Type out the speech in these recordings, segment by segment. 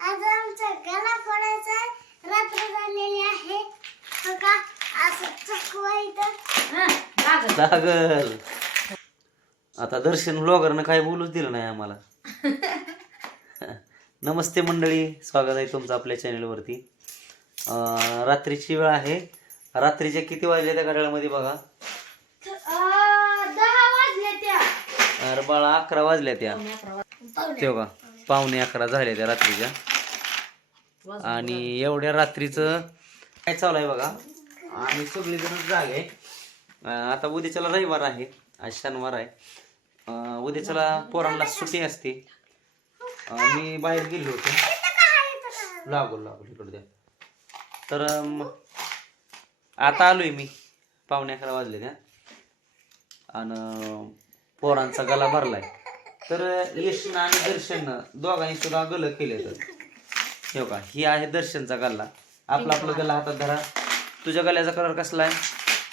आज आमचा फोडायचा. रात्र झालेली आहे. हो का असं चकवा इथं. लागल. आता दर्शन ब्लॉगरनं काही बोलूच दिलं नाही आम्हाला. नमस्ते मंडळी स्वागत आहे तुमचं आपल्या चॅनलवरती अं, रात्रीची वेळ आहे. रात्रीच्या किती वाजल्या त्या घड्याळामध्ये बघा? अं, दहा वाजले त्या. अरे बाळा अकरा वाजल्या त्या. पावणे अकरा वाजता ते बघा पावणे अकरा झाल्या त्या रात्रीच्या. आणि एवढ्या रात्रीचं काय चालू आहे बघा? आम्ही सगळेजण जाग. आहे आता उद्याच्याला रविवार आहे. आज शनिवार आहे. उद्याच्याला पोरांना सुट्टी असते. मी बाहेर गेलो होतो. लागू लागू इकडे द्या. तर आता आलोय मी. पावणे अकरा वाजले त्या आणि पोरांचा गला भरलाय. तर यशनं आणि दर्शननं दोघांनी सुद्धा गल केले तर. हे का ही आहे दर्शनचा गल्ला. आपला आपला गल्ला हातात धरा. तुझ्या गल्याचा कलर कसला आहे?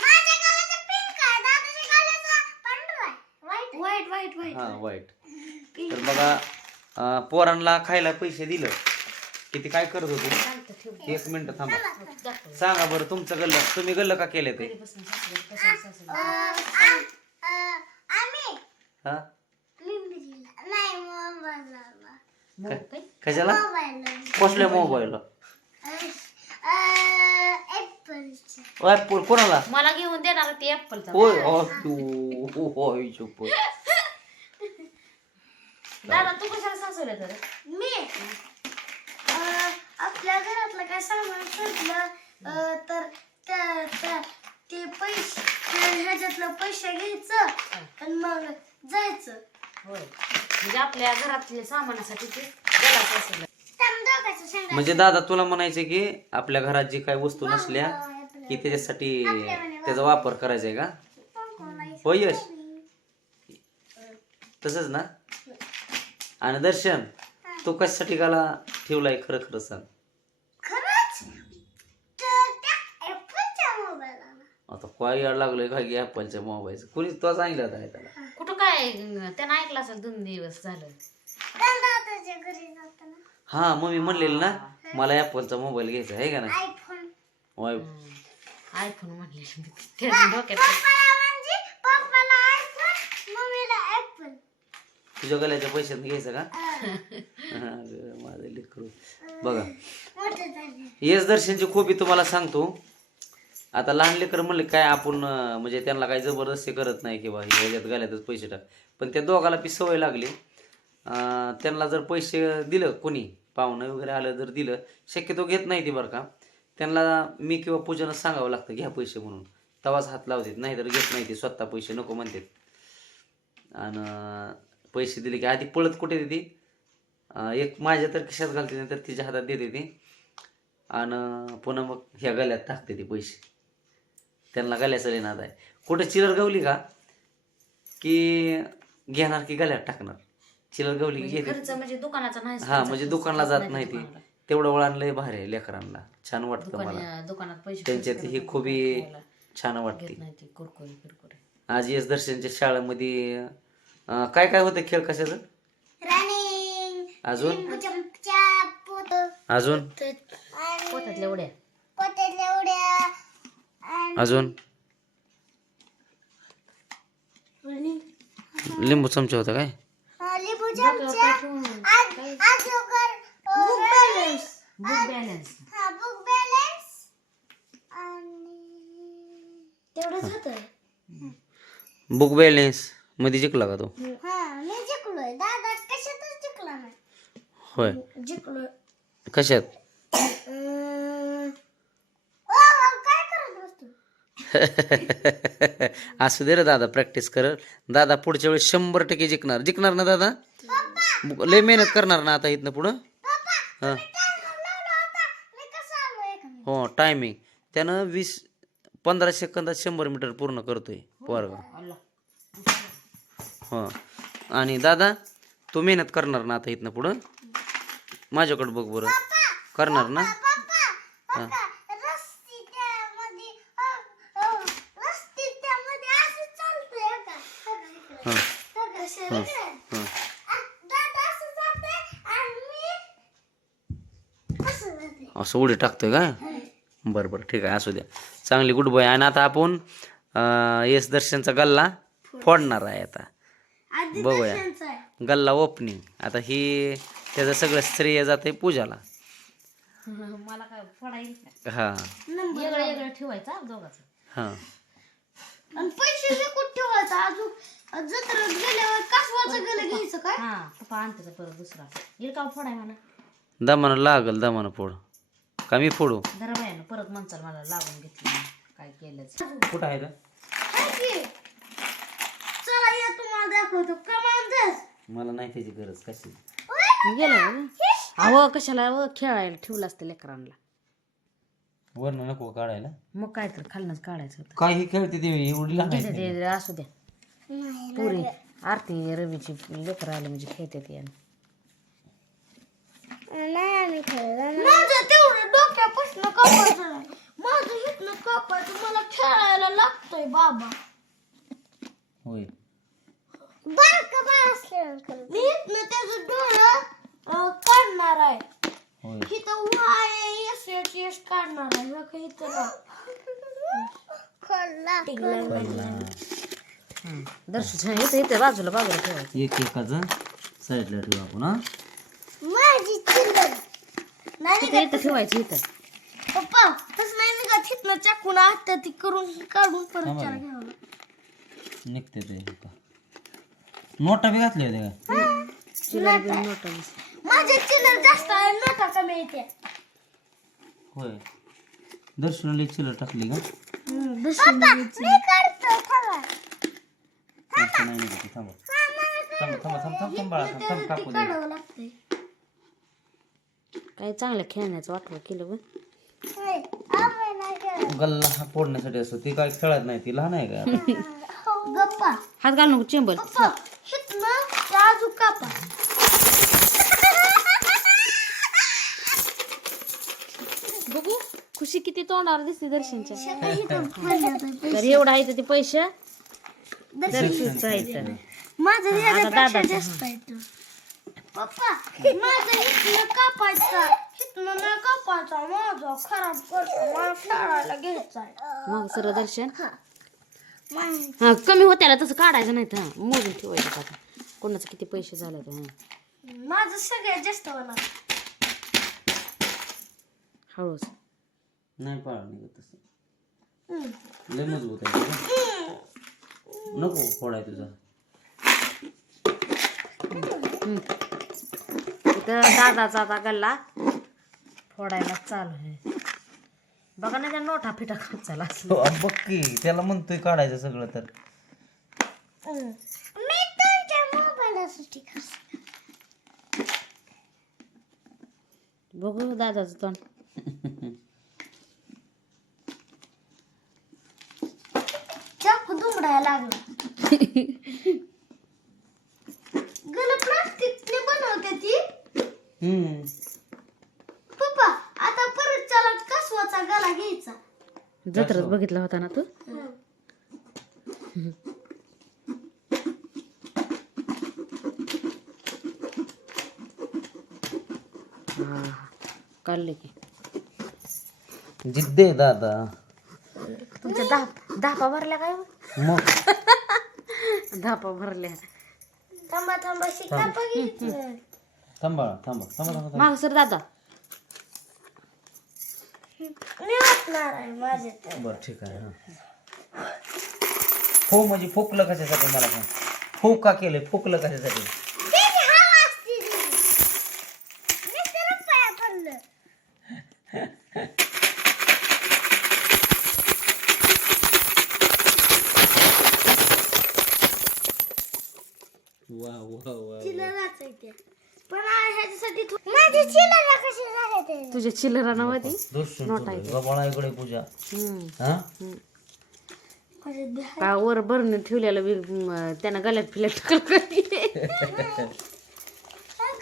माझ्या गालाचा पिंक आहे दादाच्या गालाचा पांढरा आहे. व्हाईट व्हाईट व्हाईट हा वाईट तर बघा पोरांना खायला पैसे दिलं. किती काय करत होते? ठेव. एक मिनिट थांबा. सांगा बरं तुमचं गल्ल तुम्ही गल्ल का केले ते? कशाला? हा कसल्या मोबाईल ऍपल कोणाला? मला घेऊन देणार ते ऍपलचा होय होय चुप दादा तू कशाला सासवलं तर? मी? अं, आपल्या घरातलं काय सामान शोधलं अं, तर त्या त्या- ते पैसे ह्याच्यातलं पैसे घ्यायचं आणि मग जायचं. होय. म्हणजे आपल्या घरातल्या सामानासाठी ते गेला सासवलं. म्हणजे दादा तुला म्हणायचं की आपल्या घरात जी काही वस्तू नसल्या की त्याच्यासाठी त्याचा वापर करायचा आहे का? हो यश. तसंच ना? आणि दर्शन तू कशासाठी गाला ठेवलाय खरं खरं सांग. खरंच? तर त्या ऍपलच्या मोबाईलला. आता काय याड लागलोय काय की ऍपलच्या मोबाईलचं? कुणी तो सांगितलं होता त्याला? कुठं काय त्यानं ऐकलं असेल दोन दिवस झालं. दादाच्या घरी जाताना हा मग मी म्हणलेलं ना मला ऍपलचा मोबाईल घ्यायचा आहे का. आयफोन म्हणले मी. डोक्यात पप्पाला म्हणजे पप्पाला आयफोन मम्मीला ऍपल तुझ्या गल्याच्या पैशात घ्यायचं का? अरे, माझं लेकरू. बघा. येस दर्शनची खोबी तुम्हाला सांगतो. आता लहान लेकर म्हणले काय आपण अं, म्हणजे त्यांना काही जबरदस्ती करत नाही किंवा ह्याच्यात गाल्यातच पैसे टाक. पण त्या दोघाला पी सवय लागली. अं, त्यांना जर पैसे दिलं कोणी पाहुणं वगैरे आलं जर दिलं शक्यतो घेत नाही ती बरं का. त्यांना मी किंवा पूजनच सांगावं लागतं घ्या पैसे म्हणून. तवाच हात लावतात नाही तर घेत नाही ते स्वतः पैसे नको म्हणतात. आणि पैसे दिले की आधी पळत कुठे देते एक माझ्या तर खिशात घालते नाही तर तिच्या हातात देते ती. आणि पुन्हा मग ह्या गल्यात टाकते ते पैसे. त्यांना गल्याचा लेणार आहे. कुठं चिरर गवली का की घेणार की गल्यात टाकणार? चिलर गवली की म्हणजे घेते खर्च म्हणजे दुकानाचा नाही हा म्हणजे दुकानला जात नाही ती. तेवढं वळण लय भारी आहे लेकरांना. छान वाटतं मला. दुकान दुकानात पैसे त्यांच्यात ही खूबी छान वाटते. घेत नाही ती कुरकुरी कुरकुरे आज येस दर्शनच्या शाळेमध्ये अं, काय काय होतं खेळ कशाचं? रनिंग अजून? चमचा पोत अजून? पोतातल्या उड्या. पोत्यातल्या उड्या. आणि अजून? लिंबू चमचा होता काय अं, लिंबू चमचा आज अगोदर बुक बॅलन्स बुक बॅलन्स हा बुक बॅलन्स आणि तेवढंच होतं बुक बॅलेन्समध्ये जिंकला का तो हा मी जिंकलोय दादा कशातच जिंकला नाही होय जिंकलोय कशात ओ, काय करत असू दे रे दादा प्रॅक्टिस कर दादा पुढच्या वेळेस शंभर टक्के जिंकणार जिंकणार ना दादा लय मेहनत करणार ना आता इथनं पुढं? हां. मी कसं आलोय का मी? हो टायमिंग त्यानं वीस पंधरा सेकंदात शंभर मीटर पूर्ण करतोय. पोरगा. हो. आणि दादा तू मेहनत करणार ना आता इथनं पुढं? माझ्याकडं बघ बरं. करणार ना? हो. का? रस्ती त्यामध्ये अ, अ, रस्ती त्यामध्ये असं चालतंय हो का? हो का इकडे? हां हो का? इकडे? हां आ, दादा असं जातंय आणि मी असं उडी टाकतोय काय बरं बरं ठीक आहे असू द्या. चांगली गुड बॉय आणि आता आपण येस दर्शनचा गल्ला फोडणार आहे आता. बघूया. गल्ला ओपनिंग आता ही त्याचं सगळं श्रेय जाते पूजाला. मला काय फोडायला काय हां. नंबर वेगळं वेगळं ठेवायचं हा दोघाचं. हां. आणि पैसे विकून ठेवायचं अजून. जत्रेत गेल्यावर कासवाचं गलं घ्यायचं काय? हा पप्पा आणते परत दुसरा. येईल का फोडाय मला दमानं लागल दमानं फोड का मी फोडू? जरा बायानं परत म्हणचाल मला लागून घेतलं काय केलंच. कुठं आहे हाय की? चला या तुम्हाला दाखवतो. कमान दस मला नाही त्याची गरज कशी? गेलं अहो कशाला अहो खेळायला ठेवलं असतं लेकरांना. वर्ण नको काढायला. मग काय तर खालनच काढायचं होतं. काय ही खेळते ते एवढी लहान दे- आहे. दे- दे- असू द्या. पुरी आरती रवीची लेकर आले म्हणजे खेळते ती आणि माझं तेवढं डोक्यापासून कापायचं नाही माझं हिथनं कापायचं मला खेळायला लागतोय बाबा. होय. मी हिथनं त्याचं डोळं अं, काढणार आहे. होय. इथं वाय एस एच एस काढणार आहे. बघा इथं ना. हं. दर्शन इथं इथं बाजूला बाजूला ठेवायचं एक एकाचं साईडला ठेवू आपण हा. माझी चिल्लर. नाही इथं इथं ठेवायचं इथं पप्पा तसं नाही निघत चाकून आता ती करून काढून परत चार. घ्यावं. निघते ते का नोटा बी घातल्या होत्या का? चिल्लर बिन नोटा. वीस. माझे चिल्लर जास्त आहे नोटा कमी येते होय. दर्शनाला एक चिल्लर टाकली का? मी थांबा. असं नाही निघत ते, थांबा. थांबा थांबा थांबा थांब थांब बाळा थांब थांब कापू दे. काढावं लागतंय. काय चांगलं खेळण्याचं वाटलं केलं बघ होय. गल्ला हा फोडण्यासाठी असतो. ती काय खेळत नाही ती लहान आहे का? गप्पा. हात घाल नको चेंबर. पप्पा कापा. बघू खुशी किती तोंडावर दिसते दर्शनच्या. तर एवढं आहे तर ते पैसे? दर्शनचं आहे तर. माझं जास्त आहे तो. पप्पा माझं कापायचा. हिथनं नाही कापायचा. माझा खराब करतो. मला खेळायला घ्यायचा आहे मग सर दर्शन? माहिती. हा कमी होत्याला तसं काढायचं नाही तर. हा, मोजून ठेवायचं आता. कोणाचं किती पैसे झाले तर हा. माझं सगळ्यात जास्त होणार. हळूच. नाही पाळ निघत तसं. लय मजबूत आहे. ते. नको फोडाय तुझा. इथं दादाचा आता गल्ला. फोडायला चालू आहे. बघा ना त्या नोटा फिटा खात चाला हो, अ, बघ की त्याला म्हणतोय काढायचं सगळं तर. हम्म. मी तुमच्या मोबाईलासाठी बघू दादाचं तोंड. चाकू दुमडायला लागला. गल प्लास्टिकने बनवते ती. हम्म. चला कसवाचा गला घ्यायचा? जत्रच बघितला होता ना तू? हा काढले की. जिद्दे दादा. तुमच्या दहा धापा भरल्या काय हो? मग. धापा भरल्या. थांबा थांबा शिका बघितलं. थांबा थांबा थांबा थांबा. माग सर दादा. मी वाटणार आहे माझे तर बरं ठीक आहे हा. हो, म्हणजे फुकलं कशासाठी मला सांग? हो का केलंय फुकलं कशासाठी तिने हवा असती ती. नुसतं रुपया पडलं. वा वा वा चिल्लराच आहे ते. पण आ- ह्याच्यासाठी थो- माझी चिल्लरा कशी झाले ते तुझ्या चिल्लरा नव्हती दोस्त नोटा आहे. इकडे पूजा. हा? का वर भरून ठेवलेलं बी त्यानं गल्यात फिल्यात टाकलं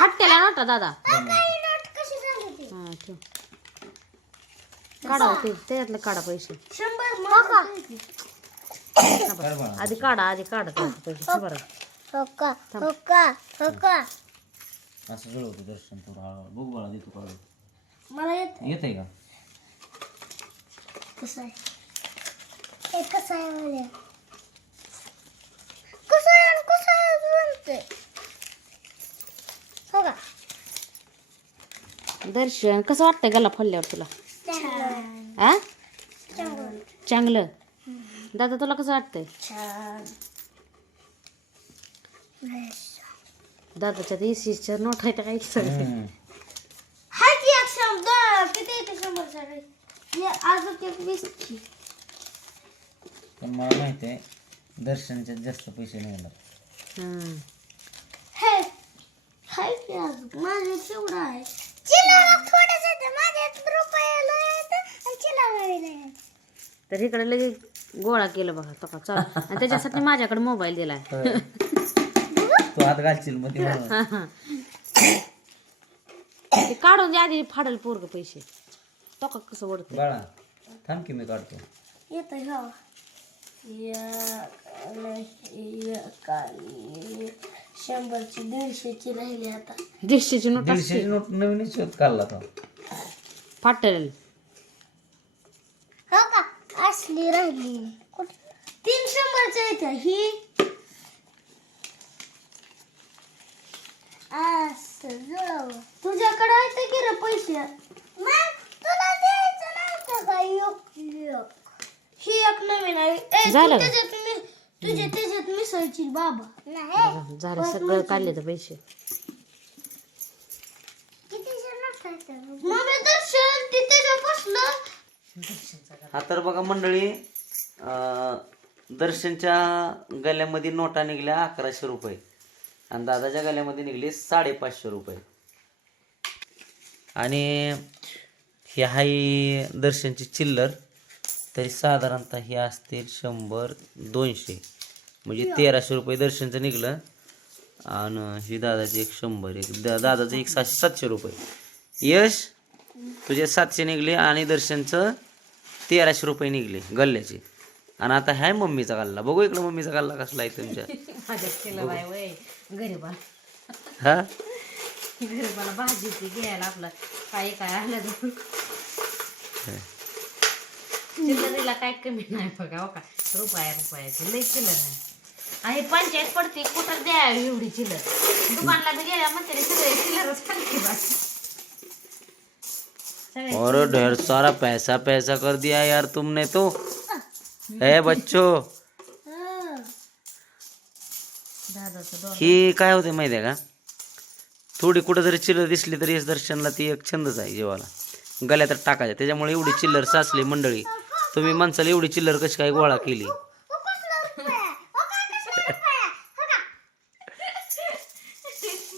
हट्ट्याला दादा? नोट कशी झाली ती? हा ठेव. काढा ते त्याच्यातलं काढा. पैसे आधी काढा आधी काढा पैसे. बरं होका होका होका असं जुळवतो दर्शन थोडं हळूहळू. बघ बाळा देतो काढू मला येत येत आहे का? कसं आहे? हे कसं आहे म्हणजे कसं आहे आणि कसं आहे म्हणते हो का? दर्शन कसं वाटतंय गला फोडल्यावर तुला? छान आ? छान चांगलं. दादा तुला कसं वाटतंय? छान. दादाच्या एसीच्या नोट आहे काय सगळं हम्म. हाय की एक शंभर किती एक पण मला माहिती आहे दर्शनच्यात जास्त पैसे नाही येणार. हं. हे हाय की अजून? माझे केवढा आहे. चिल्लाला थोडंच येते माझ्या रुपयाला येतं आणि चिल्लाला तर इकडे लगेच गोळा केलं बघा तो का चालू. आणि त्याच्यासाठी माझ्याकडे मोबाईल दिलाय. तू हात घालशील मग ते म्हणून. ते काढून द्या आधी फाडल पोरग पैसे. तो का कसं ओढत बाळा थांब की मी काढतो. येतं हो. एक आणि शंभरची दीडशेची राहिली आता. दीडशेची नोट नोट नवीन शोध काढला तो. फाटल हो का? असली राहिली. कुठे? तीन शंभरच्या येत्या ही. असं जुळव. तुझ्याकडे आहेत की रे पैसे मग तुला द्यायचं नव्हतं का एक एक ही एक नवीन आहे. झालं का? त्याच्यात मी तुझ्या त्याच्यात मिसळची बाबा. नाही. झालं सगळं काढले तर पैसे. मग दर्शन हा तर बघा मंडळी अं, दर्शनच्या गल्यामध्ये नोटा निघल्या अकराशे रुपये. आणि दादाच्या गल्यामध्ये निघले साडेपाचशे रुपये. आणि ही आहे दर्शनची चिल्लर. तरी साधारणतः हे असतील शंभर दोनशे. म्हणजे तेराशे रुपये दर्शनचं निघलं. आणि ही दादाची एक शंभर एक दा दादाचं एक सातशे सातशे रुपये. यश तुझे सातशे निघले आणि दर्शनचं तेराशे रुपये निघले गल्ल्याचे. आणि आता ह्याय मम्मीचा गल्ला. बघू इकडं मम्मीचा गल्ला कसला आहे तुमच्या. हा? भाजी घ्यायला आपलं. काय काय आलं चिल्लरीला काय कमी नाही बघा हो का? रुपया रुपयाची लई चिल्लर नाही आणि पंचायत पडते कुठं द्या एवढी चिल्लर? दुकानला तर गेल्या म्हणते सगळे चिल्लरच खालते बस सगळे और ढेर सारा पैसा पैसा कर दिया यार तुमने तो। है. बच्चो। ही काय होते माहिती आहे का? थोडी कुठं जरी चिल्लर दिसली तरी यश दर्शनला ती एक छंदच आहे जेवायला गल्यात टाकायच्या त्याच्यामुळे एवढी चिल्लर साचली मंडळी. तुम्ही माणसाला एवढी चिल्लर कशी काय गोळा केली?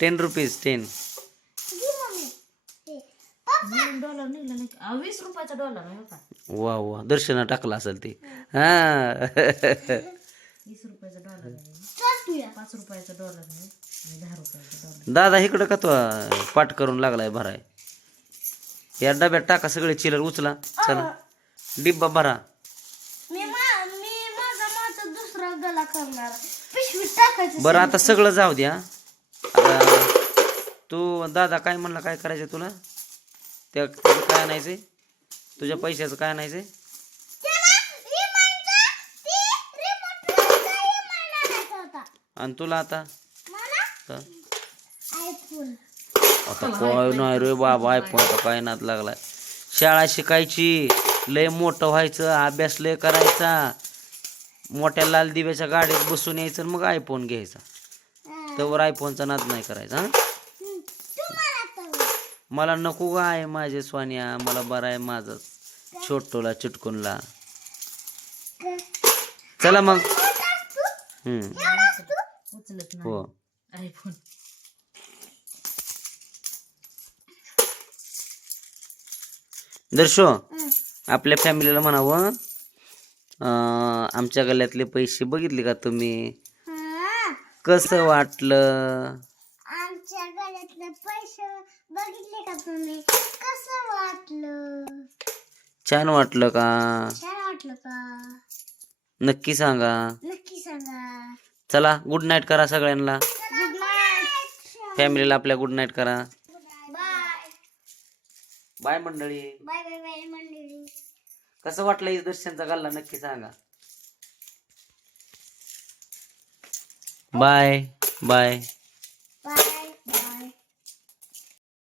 टेन रुपीज टेन डॉलर निघला नाही का? अहो, वीस रुपयाचा डॉलर आहे हो का वा वा. दर्शना टाकला असेल ते. हा. वीस रुपयाचा डॉलर आहे. पाच रुपयाचा डॉलर आहे आणि दहा रुपयाचा डॉलर दादा इकडं का तो पाठ करून लागलाय भराय? या डब्यात टाका सगळे चिलर उचला. चला. डिब्बा भरा. मी मा मी माझा माझा दुसरा गला करणार. पिशवीत टाकायचं बरं आता सगळं जाऊ द्या. आता तू दादा काय म्हणला काय करायचं तुला? त्या त्याचं काय आणायचंय तुझ्या पैशाचं काय आणायचंय आणि तुला आता? आयफोन आता काय नाही रे बाबा आयफोन काय नाद लागलाय. शाळा शिकायची. लय मोठं व्हायचं अभ्यास लय करायचा. मोठ्या लाल दिव्याच्या गाडीत बसून यायचं मग आयफोन घ्यायचा. त्यावर आयफोनचा नाद नाही करायचा हा? मला नको ग आहे माझे स्वानिया मला बरं आहे माझं. छोटोला चिटकूनला. चला मग. हो. आयफोन दर्शो. आपल्या फॅमिलीला म्हणावं अं, आमच्या गल्ल्यातले पैसे बघितले का तुम्ही? कसं वाटलं? आमच्या गळ्यातले पैसे बघितले का तुम्ही? कसं वाटलं? छान वाटलं का? छान वाटलं का? नक्की सांगा. नक्की सांगा. चला गुड नाईट करा सगळ्यांना. गुड नाईट फॅमिलीला आपल्या गुड नाईट करा. बाय बाय मंडळी. बाय बाय बाय मंडळी कसं वाटलं इस दर्शनचा गल्ला? नक्की सांगा. Bye bye.